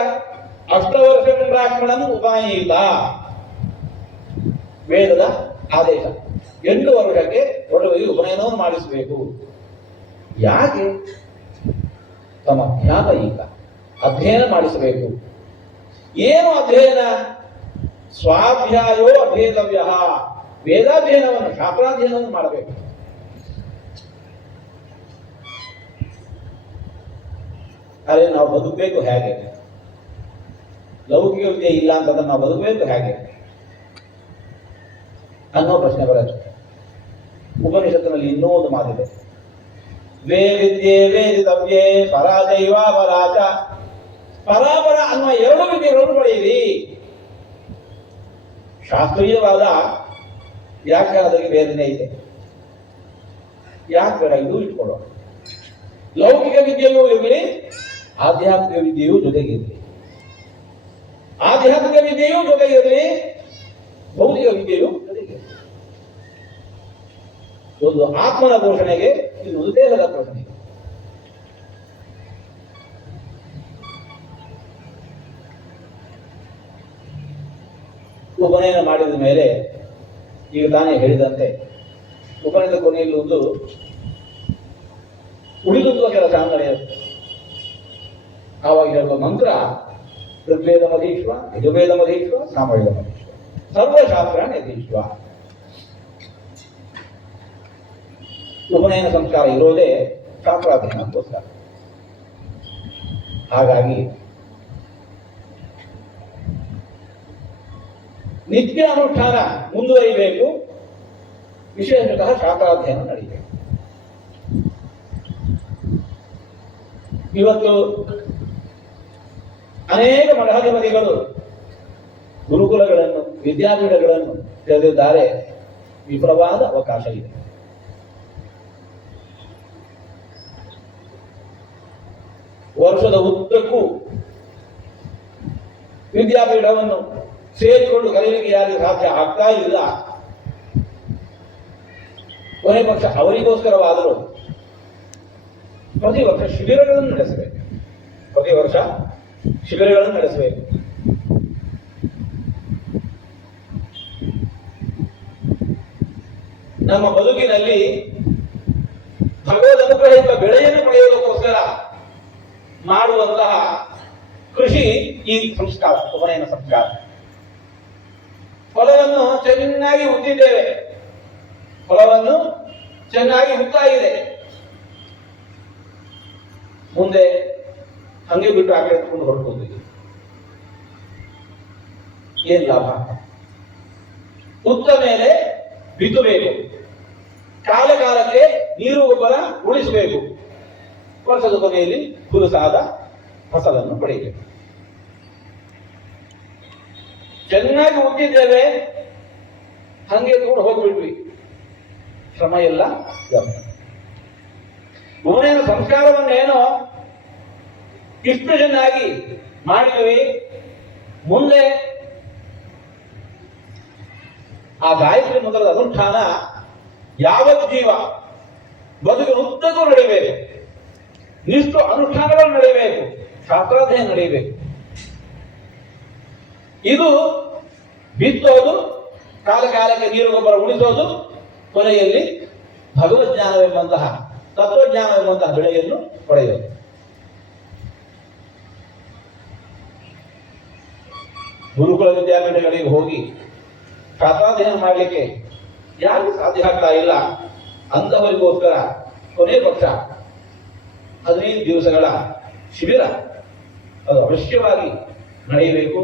ಅಷ್ಟವರ್ಷ ಬ್ರಾಹ್ಮಣನು ಉಪನಯಿತ, ವೇದದ ಆದೇಶ. 8 ವರ್ಷಕ್ಕೆ ಒಡವೆಗೆ ಉಪನಯನವನ್ನು ಮಾಡಿಸಬೇಕು. ಯಾಕೆ? ತಮ್ಮ ಜ್ಞಾತ ಈಗ ಅಧ್ಯಯನ ಮಾಡಿಸಬೇಕು. ಏನು ಅಧ್ಯಯನ? ಸ್ವಾಧ್ಯಾಯೋ ಅಭೇದವ್ಯ. ವೇದಾಧ್ಯಯನವನ್ನು, ಶಾಸ್ತ್ರಾಧ್ಯಯನವನ್ನು ಮಾಡಬೇಕು. ಅದೇ ನಾವು ಬದುಕಬೇಕು ಹೇಗೆ? ಲೌಕಿಕ ವಿದ್ಯೆ ಇಲ್ಲ ಅಂತಂದ್ರೆ ನಾವು ಬದುಕಬೇಕು ಹೇಗೆ? ಅನ್ನೋ ಪ್ರಶ್ನೆ ಬರುತ್ತೆ. ಉಪನಿಷತ್ತಿನಲ್ಲಿ ಇನ್ನೂ ಒಂದು ಮಾತಿದೆ, ವೇ ವಿದ್ಯೆ ವೇದಿತವ್ಯೇ ಪರಾಜೈವ ಪರಾಜ. ಪರಾಪರ ಅನ್ನುವ ಎರಡು ವಿದ್ಯೆಗಳನ್ನು ಪಡೆಯಿರಿ. ಶಾಸ್ತ್ರೀಯವಾದ ವ್ಯಾಖ್ಯಾನದಲ್ಲಿ ಬೇರೆನೇ ಇದೆ, ಯಾಕೆ ಬೇಡ, ಇದು ಇಟ್ಕೊಳ್ಳೋಣ. ಲೌಕಿಕ ವಿದ್ಯೆಯೂ ಇರಲಿ, ಆಧ್ಯಾತ್ಮಿಕ ವಿದ್ಯೆಯೂ ಜೊತೆಗಿರಲಿ. ಆಧ್ಯಾತ್ಮಿಕ ವಿದ್ಯೆಯೂ ಜೊತೆಗಿರಲಿ, ಭೌತಿಕ ವಿದ್ಯೆಯೂ ಜೊತೆಗಿರಲಿ. ಒಂದು ಆತ್ಮನ ಪೋಷಣೆಗೆ, ಇನ್ನೊಂದು ದೇಹದ ಪೋಷಣೆಗೆ. ಉಪನಯನ ಮಾಡಿದ ಮೇಲೆ ಈಗ ತಾನೇ ಹೇಳಿದಂತೆ ಉಪನಯನದ ಕೊನೆಯಲ್ಲಿ ಒಂದು ಉಳಿದುವ ಕೆಲಸ ನಡೆಯುತ್ತೆ. ಆವಾಗ ಹೇಳುವ ಮಂತ್ರ ಋಗ್ವೇದ ಮಧೀಶ್ವ, ಯಜುರ್ವೇದ ಮಧೀಶ್ವ, ಸಾಮವೇದ ಮಧೀಶ್ವ, ಸರ್ವಶಾಸ್ತ್ರ ಯಥೀಶ್ವ. ಉಪನಯನ ಸಂಸ್ಕಾರ ಇರೋದೇ ಶಾಸ್ತ್ರಾಧ್ಯಯನಕ್ಕೋಸ್ಕರ. ಹಾಗಾಗಿ ನಿತ್ಯ ಅನುಷ್ಠಾನ ಮುಂದುವರಿಬೇಕು, ವಿಶೇಷತಃ ಶಾಸ್ತ್ರಾಧ್ಯಯನ ನಡೀಬೇಕು. ಇವತ್ತು ಅನೇಕ ಮಠಾಧಿಪತಿಗಳು ಗುರುಕುಲಗಳನ್ನು, ವಿದ್ಯಾಪೀಠಗಳನ್ನು ತೆರೆದಿದ್ದಾರೆ. ವಿಪುಲವಾದ ಅವಕಾಶ ಇದೆ. ವರ್ಷದ ಉದ್ದಕ್ಕೂ ವಿದ್ಯಾಪೀಠವನ್ನು ಸೇರಿಕೊಂಡು ಕಲಿಯಲಿಕ್ಕೆ ಯಾರಿಗೆ ಸಾಧ್ಯ ಆಗ್ತಾ ಇಲ್ಲ, ಕೊನೆ ಪಕ್ಷ ಅವರಿಗೋಸ್ಕರವಾದರೂ ಪ್ರತಿ ವರ್ಷ ಶಿಬಿರಗಳನ್ನು ನಡೆಸಬೇಕು. ಪ್ರತಿ ವರ್ಷ ಶಿಬಿರಗಳನ್ನು ನಡೆಸಬೇಕು. ನಮ್ಮ ಬದುಕಿನಲ್ಲಿ ಭಗವದ್ ಅನುಗ್ರಹದಿಂದ ಬೆಳೆಯನ್ನು ಪಡೆಯುವುದಕ್ಕೋಸ್ಕರ ಮಾಡುವಂತಹ ಕೃಷಿ ಈ ಸಂಸ್ಕಾರ, ಉಪನಯನ ಸಂಸ್ಕಾರ. ಫಲವನ್ನು ಚೆನ್ನಾಗಿ ಹುಟ್ಟಿದ್ದೇವೆ, ಫಲವನ್ನು ಚೆನ್ನಾಗಿ ಹುಟ್ಟಾಗಿದೆ. ಮುಂದೆ ಹಂಗೆ ಬಿಟ್ಟು ಆಕಡೆ ಎತ್ಕೊಂಡು ಹೊರಟೋದಿದೆ, ಏನ್ ಲಾಭ? ಹುಟ್ಟ ಮೇಲೆ ಬಿತ್ತಬೇಕು, ಕಾಲ ಕಾಲಕ್ಕೆ ನೀರು ಗೊಬ್ಬರ ಉಳಿಸಬೇಕು, ವರ್ಷದ ಕೊನೆಯಲ್ಲಿ ಹುಲುಸಾದ ಫಸಲನ್ನು ಪಡೆಯಬೇಕು. ಚೆನ್ನಾಗಿ ಹುಟ್ಟಿದ್ದೇವೆ, ಹಂಗೆ ಕೂಡ ಹೋಗ್ಬಿಟ್ವಿ, ಶ್ರಮ ಎಲ್ಲ ವ್ಯರ್ಥ. ಉಪನಯನ ಸಂಸ್ಕಾರವನ್ನೇನೋ ಇಷ್ಟು ಚೆನ್ನಾಗಿ ಮಾಡಿದ್ವಿ, ಮುಂದೆ ಆ ಗಾಯತ್ರಿ ಮಂತ್ರದ ಅನುಷ್ಠಾನ ಯಾವತ್ ಜೀವ ಬದುಕಿನ ಉದ್ದಕ್ಕೂ ನಡೀಬೇಕು. ಇಷ್ಟು ಅನುಷ್ಠಾನಗಳು ನಡೀಬೇಕು, ಶಾಸ್ತ್ರಾಧ್ಯಯನ ನಡೀಬೇಕು. ಇದು ಬಿತ್ತೋದು, ಕಾಲ ಕಾಲಕ್ಕೆ ನೀರು ಗೊಬ್ಬರ ಉಳಿಸೋದು, ಕೊನೆಯಲ್ಲಿ ಭಗವಜ್ಞಾನವೆಂಬಂತಹ, ತತ್ವಜ್ಞಾನವೆಂಬಂತಹ ಬೆಳೆಯನ್ನು ಪಡೆಯೋದು. ಗುರುಕುಲ ವಿದ್ಯಾಪೀಠಗಳಿಗೆ ಹೋಗಿ ಶಾಸ್ತ್ರಾಧ್ಯಯನ ಮಾಡಲಿಕ್ಕೆ ಯಾರಿಗೂ ಸಾಧ್ಯ ಆಗ್ತಾ ಇಲ್ಲ, ಅಂಥವರಿಗೋಸ್ಕರ ಕೊನೆ ಪಕ್ಷ 15 ದಿವಸಗಳ ಶಿಬಿರ ಅದು ಅವಶ್ಯವಾಗಿ ನಡೆಯಬೇಕು.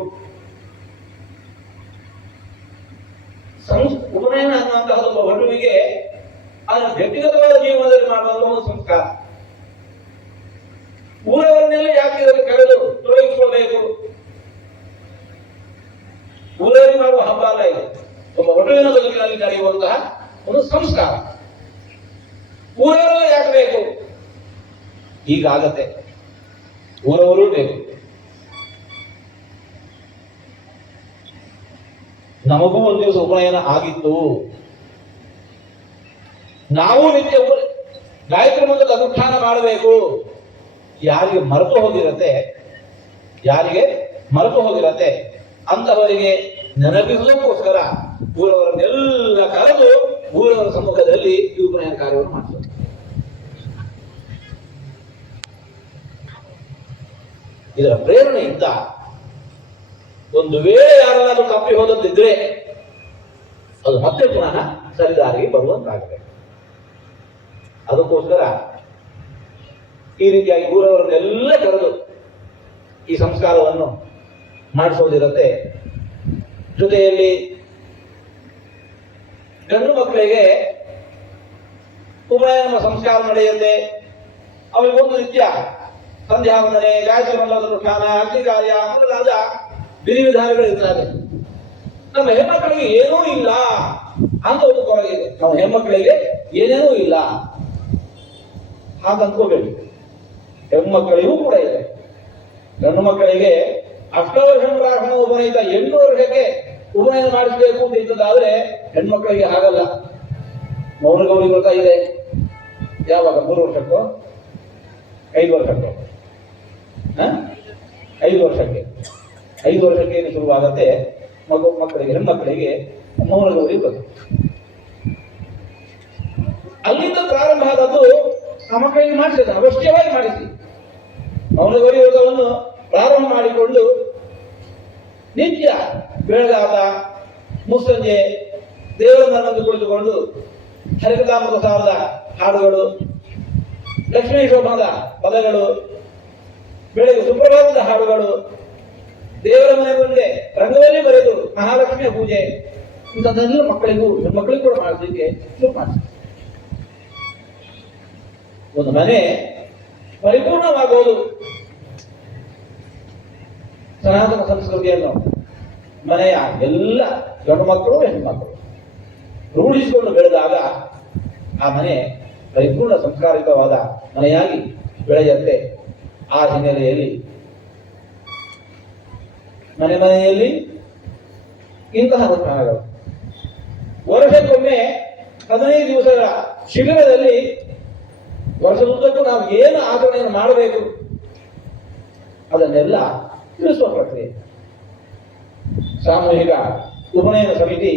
ಉಪನಯನ ಅನ್ನುವಂತಹ ಒಬ್ಬ ವಧುವಿಗೆ ಅದನ್ನು ವ್ಯಕ್ತಿಗತವಾದ ಜೀವನದಲ್ಲಿ ಮಾಡುವಂತಹ ಒಂದು ಸಂಸ್ಕಾರ. ಊರವರನ್ನೆಲ್ಲ ಯಾಕೆ ಇದನ್ನು ಕರೆದು ತೊಡಗಿಸಿಕೊಳ್ಬೇಕು? ಊರಲ್ಲಿ ಮಾಡುವ ಹಬ್ಬ ಅಲ್ಲ ಇದು, ಒಬ್ಬ ವಧುವಿನ ಬದುಕಿನಲ್ಲಿ ನಡೆಯುವಂತಹ ಒಂದು ಸಂಸ್ಕಾರ. ಊರವರೆಲ್ಲ ಯಾಕೆ ಬೇಕು? ಹೀಗಾಗತ್ತೆ, ಊರವರು ಬೇಕು. ನಮಗೂ ಒಂದು ದಿವಸ ಉಪನಯನ ಆಗಿತ್ತು, ನಾವು ನಿತ್ಯ ಗಾಯತ್ರಿ ಮಂತ್ರದ ಅನುಷ್ಠಾನ ಮಾಡಬೇಕು. ಯಾರಿಗೆ ಮರೆತು ಹೋಗಿರತ್ತೆ ಅಂತವರಿಗೆ ನೆನಪಿಸುವುದಕ್ಕೋಸ್ಕರ ಊರವರನ್ನೆಲ್ಲ ಕರೆದು ಊರವರ ಸಮ್ಮುಖದಲ್ಲಿ ಈ ಉಪನಯನ ಕಾರ್ಯವನ್ನು ಮಾಡಿಸೋದು. ಇದರ ಪ್ರೇರಣೆಯಿಂದ ಒಂದು ವೇಳೆ ಯಾರನ್ನಾದ್ರೂ ತಪ್ಪಿ ಹೋದದ್ದಿದ್ರೆ ಅದು ಮತ್ತೆ ಪುನಃ ಸರಿದಾರಿಗೆ ಬರುವಂತಾಗಬೇಕು. ಅದಕ್ಕೋಸ್ಕರ ಈ ರೀತಿಯಾಗಿ ಊರವರನ್ನೆಲ್ಲ ಕರೆದು ಈ ಸಂಸ್ಕಾರವನ್ನು ಮಾಡಿಸೋದಿರತ್ತೆ. ಜೊತೆಯಲ್ಲಿ ಗಂಡು ಮಕ್ಕಳಿಗೆ ಉಪನಯನ ಸಂಸ್ಕಾರ ನಡೆಯುತ್ತೆ. ಅವರಿಗೊಂದು ನಿತ್ಯ ಸಂಧ್ಯಾ ವಂದನೆ, ಗಾಯತ್ರಿ ಮಂಡಲದ ಅನುಷ್ಠಾನ, ಅಗ್ನಿ ಕಾರ್ಯ ಮೊದಲಾದ ವಿಧಿವಿಧಾನಗಳು ಇರ್ತವೆ. ನಮ್ಮ ಹೆಣ್ಮಕ್ಕಳಿಗೆ ಏನೂ ಇಲ್ಲ ಅಂತ ಒಂದು ಕೊರಗಿದೆ. ನಮ್ಮ ಹೆಣ್ಮಕ್ಕಳಿಗೆ ಏನೇನೂ ಇಲ್ಲ ಹಾಗೆ ಅಂದ್ಕೋಬೇಡಿ. ಹೆಣ್ಮಕ್ಕಳಿಗೂ ಕೂಡ ಇದೆ. ಗಂಡು ಮಕ್ಕಳಿಗೆ ಅಷ್ಟವರ್ಷ ಬ್ರಾಹ್ಮಣ ಉಪನಯಿತ 8 ವರ್ಷಕ್ಕೆ ಉಪನಯನ ಮಾಡಿಸಬೇಕು ಅಂತ ಇದ್ದದಾದ್ರೆ ಹೆಣ್ಮಕ್ಕಳಿಗೆ ಹಾಗಲ್ಲ. ಮೌನಗೌರಿ ವ್ರತ ಇದೆ ಯಾವಾಗ? 3 ವರ್ಷಕ್ಕೋ 5 ವರ್ಷಕ್ಕೋ? 5 ವರ್ಷಕ್ಕೆ. 5 ವರ್ಷಕ್ಕೆ ಏನು ಶುರುವಾಗತ್ತೆ ಮಕ್ಕಳಿಗೆ, ಹೆಣ್ಮಕ್ಕಳಿಗೆ ಮೌನಗೌರಿ ವ್ರತ. ಅಲ್ಲಿಂದ ಪ್ರಾರಂಭ ಆದದ್ದು ಆ ಮಕ್ಕಳಿಗೆ ಮಾಡಿಸಿದ ಅವಶ್ಯವಾಗಿ ಮಾಡಿಸಿ. ಮೌನಗೌರಿ ವ್ರತವನ್ನು ಪ್ರಾರಂಭ ಮಾಡಿಕೊಂಡು ನಿತ್ಯ ಬೆಳಗಾದ ಮುಸ್ಸಂಜೆ ದೇವರ ಮನವನ್ನು ಕುಳಿತುಕೊಂಡು ಹರಿಕಥಾಮೃತ ಸಾರದ ಹಾಡುಗಳು, ಲಕ್ಷ್ಮೀ ಶೋಭಾದ ಪದಗಳು, ಬೆಳಗ್ಗೆ ಸುಪ್ರಭಾತದ ಹಾಡುಗಳು, ದೇವರ ಮನೆ ಮುಂದೆ ರಂಗವಲ್ಲಿ ಬರೆದು ಮಹಾಲಕ್ಷ್ಮಿಯ ಪೂಜೆ, ಇಂಥದ್ದೆಲ್ಲ ಮಕ್ಕಳಿಗೂ ಹೆಣ್ಮಕ್ಕಳಿಗೂ ಕೂಡ ಮಾಡಿಸಲಿಕ್ಕೆ ಶುರು ಮಾಡಿಸಿ. ಒಂದು ಮನೆ ಪರಿಪೂರ್ಣವಾಗುವುದು ಸನಾತನ ಸಂಸ್ಕೃತಿಯನ್ನು ಮನೆಯ ಎಲ್ಲ ಗಂಡು ಮಕ್ಕಳು ಹೆಣ್ಮಕ್ಕಳು ರೂಢಿಸಿಕೊಂಡು ಬೆಳೆದಾಗ ಆ ಮನೆ ಪರಿಪೂರ್ಣ ಸಂಸ್ಕಾರಿತವಾದ ಮನೆಯಾಗಿ ಬೆಳೆಯುತ್ತೆ. ಆ ಹಿನ್ನೆಲೆಯಲ್ಲಿ ಮನೆಯಲ್ಲಿ ಇಂತಹ ಅನುಷ್ಠಾನಗಳು ವರ್ಷಕ್ಕೊಮ್ಮೆ 15 ದಿವಸಗಳ ಶಿಬಿರದಲ್ಲಿ ವರ್ಷದುದ್ದಕ್ಕೂ ನಾವು ಏನು ಆಚರಣೆಯನ್ನು ಮಾಡಬೇಕು ಅದನ್ನೆಲ್ಲ ತಿಳಿಸುವ ಪ್ರಕ್ರಿಯೆ. ಸಾಮೂಹಿಕ ಉಪನಯನ ಸಮಿತಿ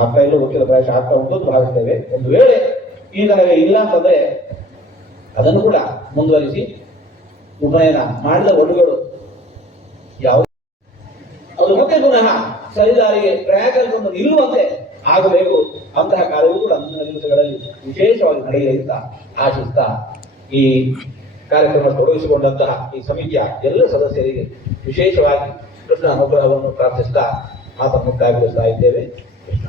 ಆಗ್ತಾ ಇಲ್ಲ, ಗೊತ್ತಿಲ್ಲ, ಪ್ರಾಯಶಃ ಆಗ್ತಾ ಉಂಟು ಅಂತ ಭಾವಿಸ್ತೇವೆ. ಒಂದು ವೇಳೆ ಈ ತನಕ ಇಲ್ಲ ಅಂತಂದ್ರೆ ಅದನ್ನು ಕೂಡ ಮುಂದುವರಿಸಿ ಉಪನಯನ ಮಾಡಿದ ಒಡುಗಳು ಯಾವ ಅದು ಮತ್ತೆ ಪುನಃ ಸರಿದಾರಿಗೆ ಟ್ರ್ಯಾಕಲ್ಲಿ ಒಂದು ನಿಲ್ಲುವಂತೆ ಆಗಬೇಕು. ಅಂತಹ ಕಾರ್ಯವೂ ಕೂಡ ಮುಂದಿನ ದಿವಸಗಳಲ್ಲಿ ವಿಶೇಷವಾಗಿ ನಡೆಯಲಿ ಅಂತ ಆಶಿಸ್ತಾ ಈ ಕಾರ್ಯಕ್ರಮ ತೊಡಗಿಸಿಕೊಂಡಂತಹ ಈ ಸಮಿತಿಯ ಎಲ್ಲ ಸದಸ್ಯರಿಗೆ ವಿಶೇಷವಾಗಿ ಕೃಷ್ಣ ಅನುಗ್ರಹವನ್ನು ಪ್ರಾರ್ಥಿಸ್ತಾ ಮಾತನ್ನು ಮುಕ್ತಾಯಗೊಳಿಸ್ತಾ ಇದ್ದೇವೆ. ಕೃಷ್ಣ.